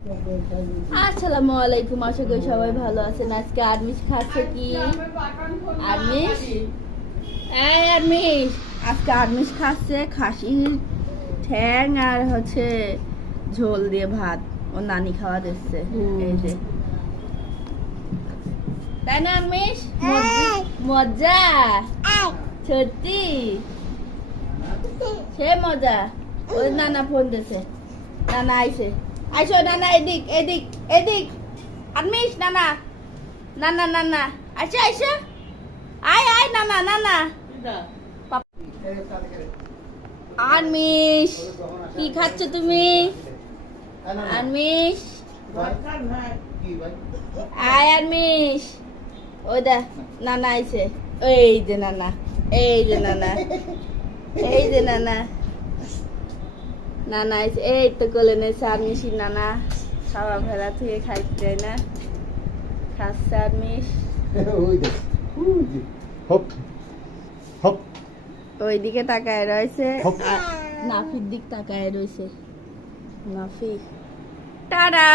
আসসালামু আলাইকুম, আশা করি সবাই ভালো আছেন। আজকে আরমিশ খাচ্ছে কি? আরমিশ আরমিশ আজকে আরমিশ খাচ্ছে খাসির ঠ্যাং আর হচ্ছে ঝোল দিয়ে ভাত। ও নানি খাওয়া দিচ্ছে, এই যে। তাই না আরমিশ? মজা সত্যি, সে মজা। ওই নানা ফোন দিছে, নানা আইছে। আইসো নানা, এদিক এদিক এদিক। আরমিশ নানা নানা নানা আইসো আইসো, আয় আয় নানা নানা। আরমিশ কি খাচ্ছ তুমি? আরমিশ আয় আরমিশ, ওই দা নানা আইছে। এই যে নানা, এই যে নানা, এই যে নানা, নানা আইছে। এই তো কোলে নেছে আরমিশি নানা। খাওয়া ভেড়া থেকে খাইতে না, খাচ্ছে আরমিশ। ওইদিকে তাকায় রয়েছে, নাফির দিক তাকায় রয়েছে। নাফি টাটা।